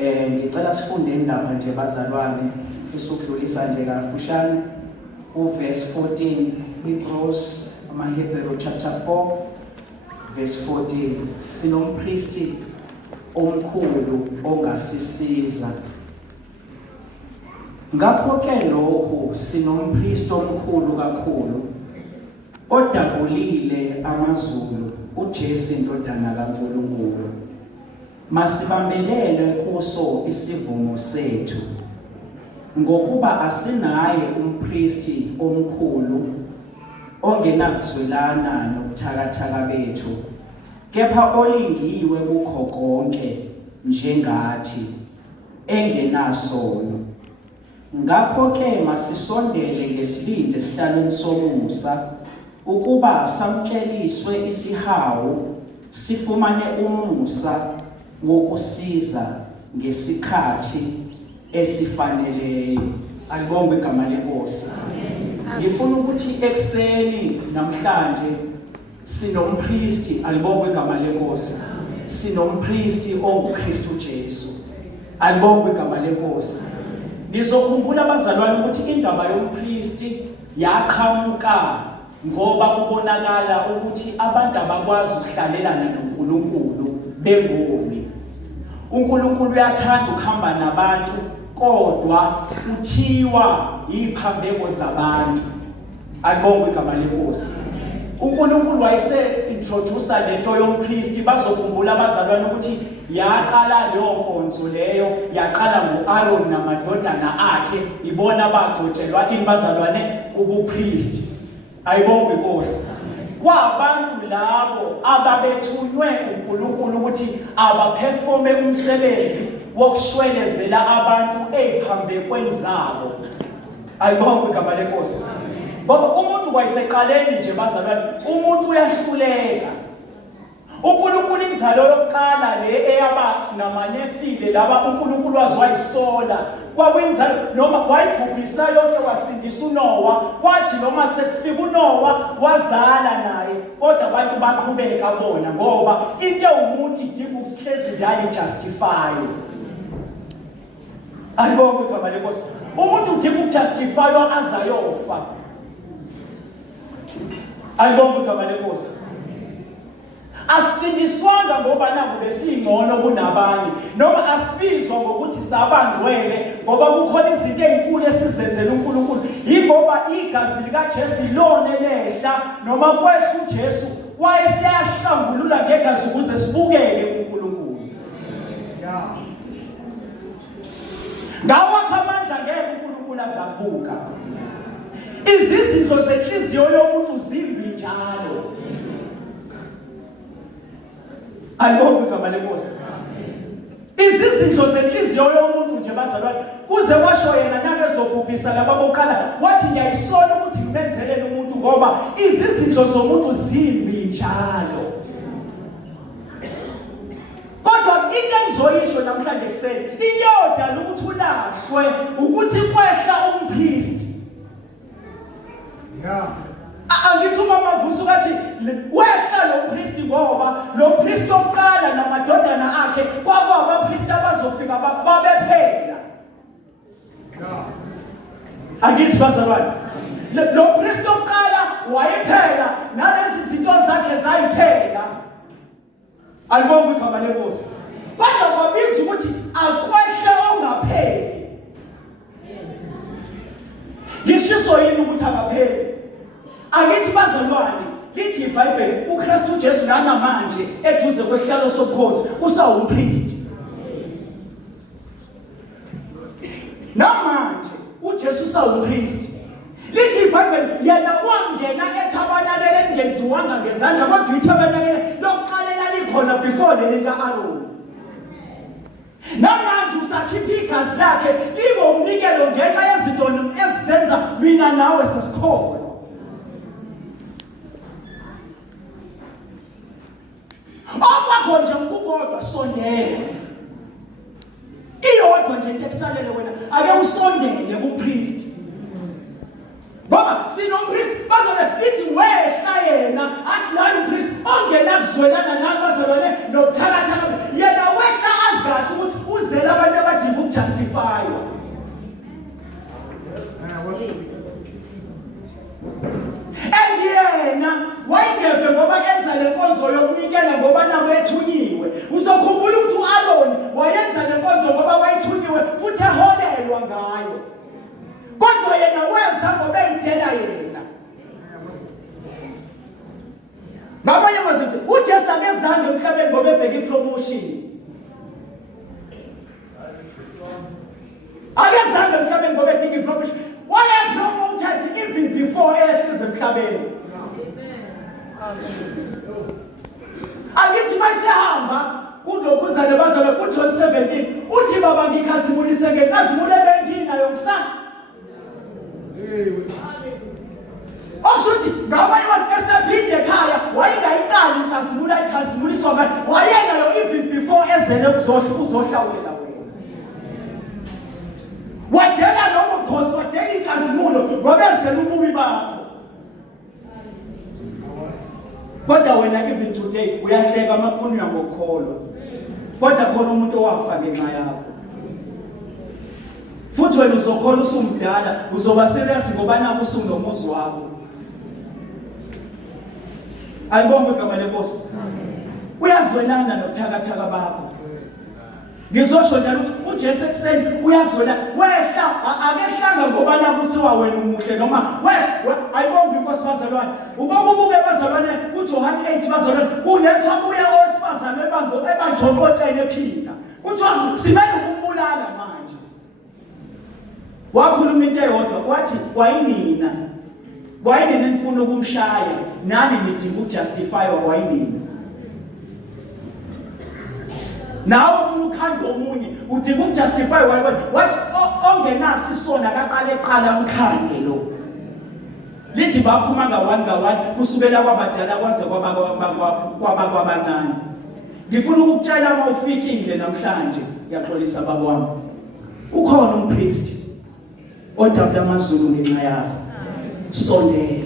Ngicela sifunde indaba nje bazalwane, ufisa ukudlulisa nje kafushane uverse 14 Hebrews Hebrew chapter 4 verse 14. Sinompristi omkhulu ongasisiza. Ngakho ke lokho sinompristi omkhulu kakhulu odabulile amazulu, uJesu indodana kaNkulunkulu. Masibambelele kuso isivumo sethu, ngokuba asinaye umpristi omkhulu ongenakuzwelana nobuthakathaka bethu, kepha olingiwe kukho konke njengathi, engenasono. Ngakho ke masisondele ngesibindi esihlalweni somusa, ukuba samkeliswe isihawu, sifumane umusa wokusiza ngesikhathi esifaneleyo. Alibonge igama lenkosi. Ngifuna ukuthi ekseni namhlanje sinompristi, alibonge igama lenkosi. Sinompristi onguKristu Jesu. Alibonge igama lenkosi. Nizokhumbula abazalwane ukuthi indaba yompristi yaqhamuka ngoba kubonakala ukuthi abantu abakwazi ukuhlalelana noNkulunkulu bengoni. uNkulunkulu uyathanda ukuhamba nabantu, kodwa uthiwa iphambeko zabantu. Alibonge igama lenkosi. uNkulunkulu wayese-introduce lento yompristi. Bazokhumbula abazalwane ukuthi yaqala leyo nkonzo leyo, yaqala ngo-Aaron namadodana akhe, ibona abagcotshelwa imbazalwane ubupristi. Ayibonge inkosi. Kwabantu labo ababethunywe uNkulunkulu ukuthi abaperforme umsebenzi wokushwelezela abantu eziphambekweni zabo. Ayibonge igama lenkosi. Ngoba umuntu wayeseqaleni nje bazalwane, umuntu uyahluleka. uNkulunkulu inzalo yokuqala le eyaba namanefile laba uNkulunkulu waziwayisola, kwakuyinzalo noma wayibhubhisa yonke, wasindisa uNowa. Kwathi noma sekufika uNowa wazala naye, kodwa abantu baqhubeka bona, ngoba into umuntu idinga ukusihlezi njalo justify. Alibonge igama lenkosi. Umuntu udinga ukujustifywa azayofa. Alibonge igama lenkosi. Asindiswanga ngoba nangu besingcono kunabanye, noma asibizwa ngokuthi sabangcwele ngoba kukhona izinto ezinkulu esizenzela uNkulunkulu. Ingoba igazi likaJesu ilona elehla, noma kwehla uJesu wayesiyasihlangulula ngegazi ukuze sibukele uNkulunkulu. Ngawakha amandla ngeke uNkulunkulu azabuka. Izizindlo zenhliziyo yomuntu zimbi njalo. Alibonge igama lenkosi. Izizindlo zenhliziyo yomuntu nje bazalwane, kuze kwasho yena nakezobhubhisa laba bokuqala, wathi ngiyayisola ukuthi ngimenzelele umuntu ngoba izizindlo zomuntu zimbi njalo. Kodwa into engizoyisho namhlanje kuseni, inyoda ukuthi ulahlwe ukuthi kwehla umpristi. Angithuma amavuso ukuthi wehla lo priest ngoba lo priest oqala namadodana akhe kwabapriest abazofika babephela. Angithi bazalwane, lo priest oqala wayephela, nalezi zinto zakhe zayiphela. Alibonge igama lenkosi. Kodwa kwabiza ukuthi akwehla ongapheli. Ngishiso yini ukuthi akapheli? Angithi bazalwane, lithi iBhayibheli uKristu Jesu namanje eduze kwesihlalo sobukhosi usawumpristi. Namanje uJesu usawumpristi. Lithi iBhayibheli yena wangena ethabanakele engenziwanga ngezandla, kodwa ithabanakele lokuqala lalikhona before leli lika-Aaron. Namanje usakhipha igazi lakhe libe umnikelo ngenxa yezinto ezizenza mina nawe sesikholwa. Okwakho nje ukukodwa sondele. Iyodwa nje into ekusalele wena, ake usondele kupriest. Ngoba sinompriest bazalwane, lithi wehla yena, asinayo umpriest ongenakuzwelana nani bazalwane nokuthakathaka. Yena wehla azazi ukuthi uzela abantu abadinga ukujustifywa. Yena wayengeve ngoba enza lenkonzo yokunikela ngoba nabo ethunyiwe. Uzokhumbula ukuthi uAaron wayenza lenkonzo ngoba wayethunyiwe futhi eholelwa ngayo. Kodwa yena wenza ngoba eyidela yena. Ngamanye amazwi uJesu akezange emhlabeni ngoba ebheka ipromotion. Akezange emhlabeni ngoba edinga ipromotion. Promoted even before ehleze emhlabeni. Angithi masihamba kulokhuzane bazalwa kuJohn 17 uthi baba ngikhazimulise ngenkazimulo ebenginayo kusana. Oshuthi ngaba esephinde ekhaya wayengayiqali inkazimulo ayikhazimuliswa ngayo wayenayo even before ezele uzohlawulela wena. Wadela noma ukhosi wadela inkazimulo ngoba ezele ububi bakho. Kodwa wena even today uyahleka amakhulunywa ngokukholwa. Kodwa khona umuntu owafa ngenxa yakho. Futhi wena uzokhola usumdala uzoba serious ngoba naku usungomuzi wakho. Ayibonge igama lenkosi. Uyazwelana nobuthakathaka bakho. Ngizosho njalo ukuthi uJesu ekseni uyazwela wehla akehlanga ngoba nakuthiwa wena umuhle noma ayibonge inkosi bazalwane. Ubobuke bazalwane kuJohn 8 bazalwane kulethwa kuye owesifazane ebanjokotshene ephinda. Kuthiwa simele ukumbulala manje. Wakhuluma into eyodwa wathi wayinina nifuna ukumshaya nani nidinga ukujustify wayinina. Nawe ufuna ukhanda omunye udinga ukujustify wathi ongenasi isona kaqala umkhande lo. Lithi baphuma ngawani kusukela kwabadala kwaze kwabancane. Ngifuna ukukutshela uma ufikile namhlanje yaxolisa baba wami. Ukhona umpriest odabula amazulu ngenxa yakho. Sondela.